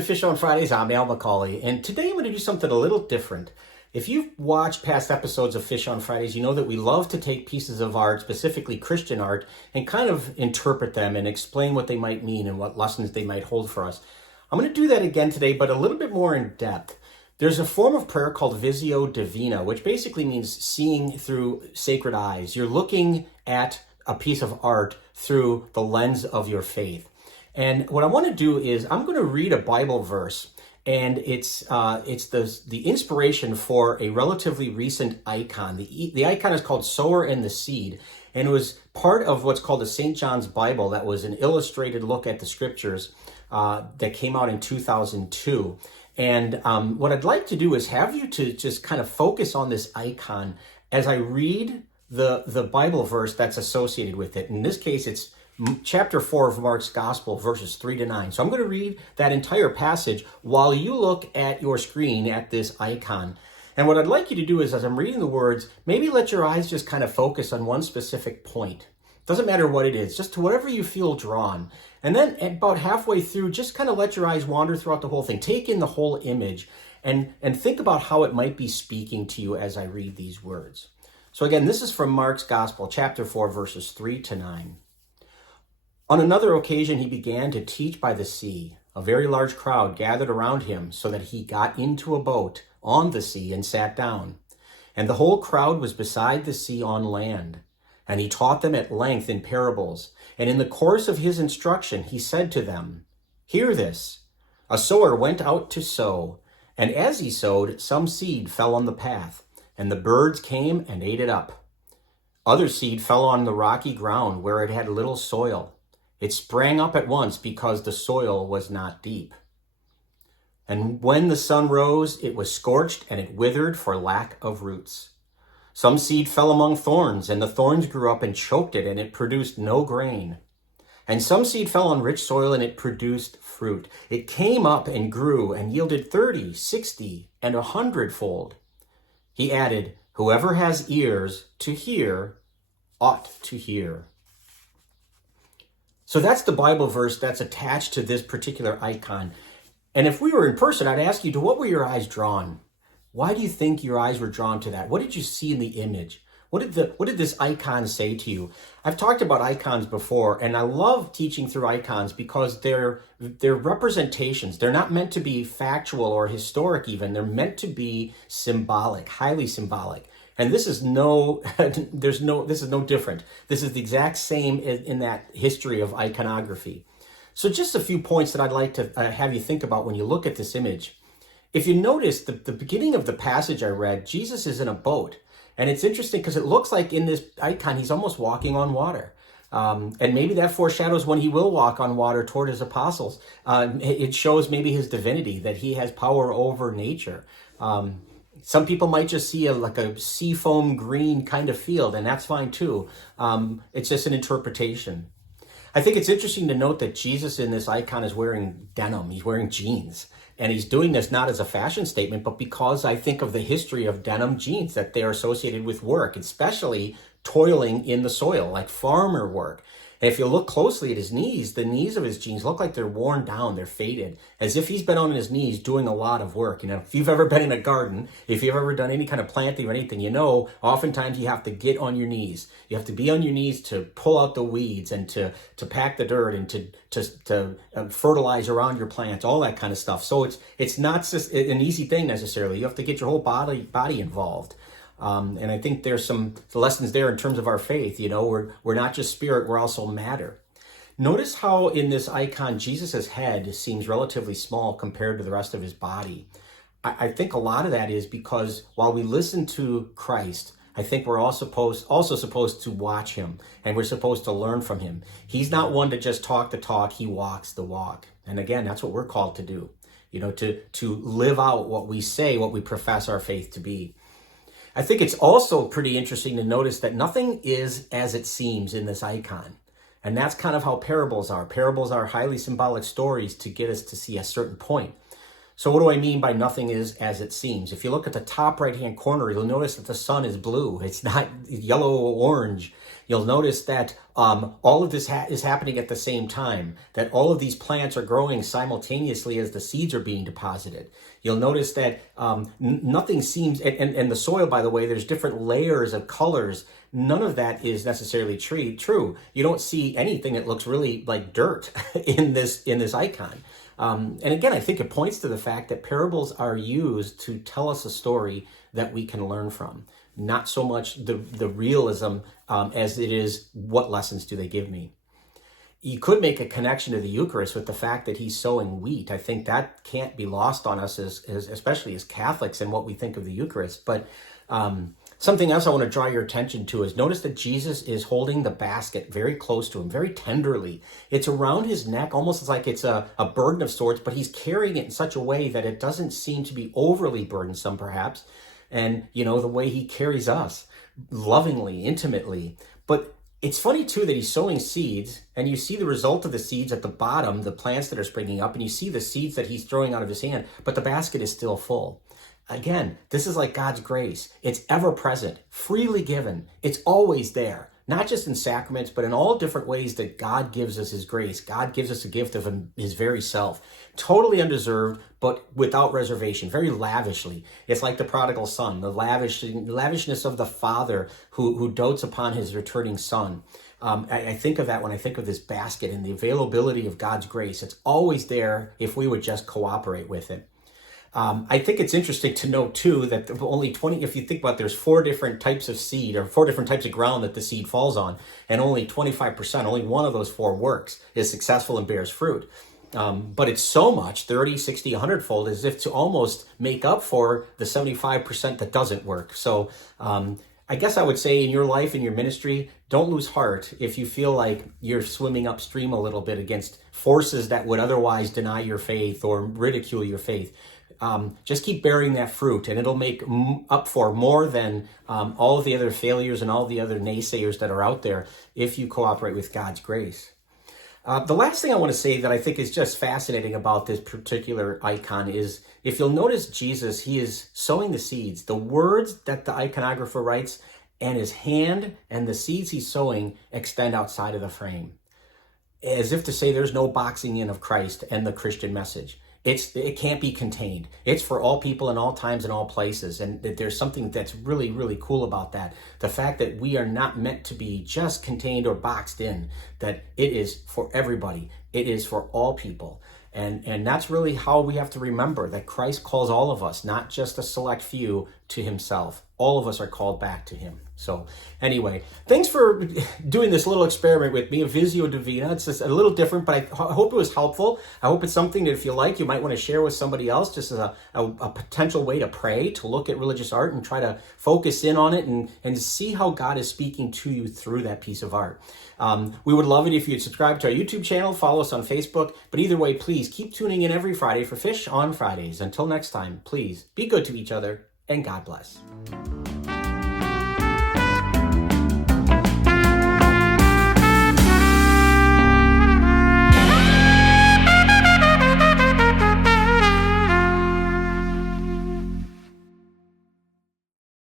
to Fish on Fridays. I'm McCauley, and today I'm going to do something a little different. If you've watched past episodes of Fish on Fridays, you know that we love to take pieces of art, specifically Christian art, and kind of interpret them and explain what they might mean and what lessons they might hold for us. I'm going to do that again today, but a little bit more in depth. There's a form of prayer called Visio Divina, which basically means seeing through sacred eyes. You're looking at a piece of art through the lens of your faith. And what I want to do is I'm going to read a Bible verse, and it's the inspiration for a relatively recent icon. The icon is called Sower and the Seed, and it was part of what's called the St. John's Bible. That was an illustrated look at the scriptures that came out in 2002. And what I'd like to do is have you to just kind of focus on this icon as I read the Bible verse that's associated with it. In this case, it's chapter 4 of Mark's Gospel, verses 3 to 9. So I'm going to read that entire passage while you look at your screen at this icon. And what I'd like you to do is, as I'm reading the words, maybe let your eyes just kind of focus on one specific point. Doesn't matter what it is, just to whatever you feel drawn. And then about halfway through, just kind of let your eyes wander throughout the whole thing. Take in the whole image and think about how it might be speaking to you as I read these words. So again, this is from Mark's Gospel, chapter 4, verses 3 to 9. On another occasion, he began to teach by the sea. A very large crowd gathered around him so that he got into a boat on the sea and sat down. And the whole crowd was beside the sea on land. And he taught them at length in parables. And in the course of his instruction, he said to them, "Hear this. A sower went out to sow. And as he sowed, some seed fell on the path, and the birds came and ate it up. Other seed fell on the rocky ground where it had little soil. It sprang up at once because the soil was not deep. And when the sun rose, it was scorched and it withered for lack of roots. Some seed fell among thorns, and the thorns grew up and choked it, and it produced no grain. And some seed fell on rich soil, and it produced fruit. It came up and grew and yielded 30, 60, and 100-fold. He added, Whoever has ears to hear ought to hear." So that's the Bible verse that's attached to this particular icon. And if we were in person, I'd ask you, to what were your eyes drawn? Why do you think your eyes were drawn to that? What did you see in the image? What did this icon say to you? I've talked about icons before, and I love teaching through icons because they're representations. They're not meant to be factual or historic even. They're meant to be symbolic, highly symbolic. And this is no different. This is the exact same in that history of iconography. So just a few points that I'd like to have you think about when you look at this image. If you notice, the beginning of the passage I read, Jesus is in a boat. And it's interesting because it looks like in this icon, he's almost walking on water. And maybe that foreshadows when he will walk on water toward his apostles. It shows maybe his divinity, that he has power over nature. Some people might just see a seafoam green kind of field, and that's fine too. It's just an interpretation. I think it's interesting to note that Jesus in this icon is wearing denim. He's wearing jeans. And he's doing this not as a fashion statement, but because I think of the history of denim jeans, that they're associated with work, especially toiling in the soil, like farmer work. And if you look closely at his knees, the knees of his jeans look like they're worn down, they're faded, as if he's been on his knees doing a lot of work. You know, if you've ever been in a garden, if you've ever done any kind of planting or anything, you know, oftentimes you have to get on your knees. You have to be on your knees to pull out the weeds and to pack the dirt and to fertilize around your plants, all that kind of stuff. So it's not just an easy thing necessarily. You have to get your whole body involved. And I think there's some lessons there in terms of our faith. You know, we're not just spirit, we're also matter. Notice how in this icon, Jesus's head seems relatively small compared to the rest of his body. I think a lot of that is because while we listen to Christ, I think we're all also supposed to watch him, and we're supposed to learn from him. He's not one to just talk the talk, he walks the walk. And again, that's what we're called to do, you know, to live out what we say, what we profess our faith to be. I think it's also pretty interesting to notice that nothing is as it seems in this icon. And that's kind of how parables are. Parables are highly symbolic stories to get us to see a certain point. So what do I mean by nothing is as it seems? If you look at the top right-hand corner, you'll notice that the sun is blue. It's not yellow or orange. You'll notice that all of this is happening at the same time, that all of these plants are growing simultaneously as the seeds are being deposited. You'll notice that nothing seems, and the soil, by the way, there's different layers of colors. None of that is necessarily true. You don't see anything that looks really like dirt in this icon. And again, I think it points to the fact that parables are used to tell us a story that we can learn from. Not so much the realism as it is what lessons do they give me. You could make a connection to the Eucharist with the fact that he's sowing wheat. I think that can't be lost on us, as especially as Catholics, and what we think of the Eucharist. But something else I want to draw your attention to is notice that Jesus is holding the basket very close to him, very tenderly. It's around his neck, almost like it's a burden of sorts, but he's carrying it in such a way that it doesn't seem to be overly burdensome, perhaps. And, the way he carries us lovingly, intimately. But it's funny, too, that he's sowing seeds, and you see the result of the seeds at the bottom, the plants that are springing up, and you see the seeds that he's throwing out of his hand, but the basket is still full. Again, this is like God's grace. It's ever present, freely given. It's always there, not just in sacraments, but in all different ways that God gives us his grace. God gives us a gift of his very self, totally undeserved, but without reservation, very lavishly. It's like the prodigal son, the lavishness of the father who dotes upon his returning son. I think of that when I think of this basket and the availability of God's grace. It's always there if we would just cooperate with it. I think it's interesting to note, too, that only 20, if you think about it, there's 4 different types of seed, or 4 different types of ground that the seed falls on, and only 25%, only one of those 4 works, is successful and bears fruit. But it's so much, 30, 60, 100-fold, as if to almost make up for the 75% that doesn't work. So I guess I would say in your life, in your ministry, don't lose heart if you feel like you're swimming upstream a little bit against forces that would otherwise deny your faith or ridicule your faith. Just keep bearing that fruit, and it'll make up for more than all of the other failures and all the other naysayers that are out there if you cooperate with God's grace. The last thing I want to say that I think is just fascinating about this particular icon is, if you'll notice Jesus, he is sowing the seeds. The words that the iconographer writes and his hand and the seeds he's sowing extend outside of the frame, as if to say there's no boxing in of Christ and the Christian message. It can't be contained. It's for all people in all times and all places. And there's something that's really, really cool about that. The fact that we are not meant to be just contained or boxed in, that it is for everybody. It is for all people. And that's really how we have to remember that Christ calls all of us, not just a select few, to himself. All of us are called back to him. So anyway, thanks for doing this little experiment with me, a Visio Divina. It's just a little different, but I hope it was helpful. I hope it's something that if you like, you might want to share with somebody else, just as a potential way to pray, to look at religious art and try to focus in on it and see how God is speaking to you through that piece of art. We would love it if you'd subscribe to our YouTube channel, follow us on Facebook, but either way, please keep tuning in every Friday for Fish on Fridays. Until next time, please be good to each other, and God bless.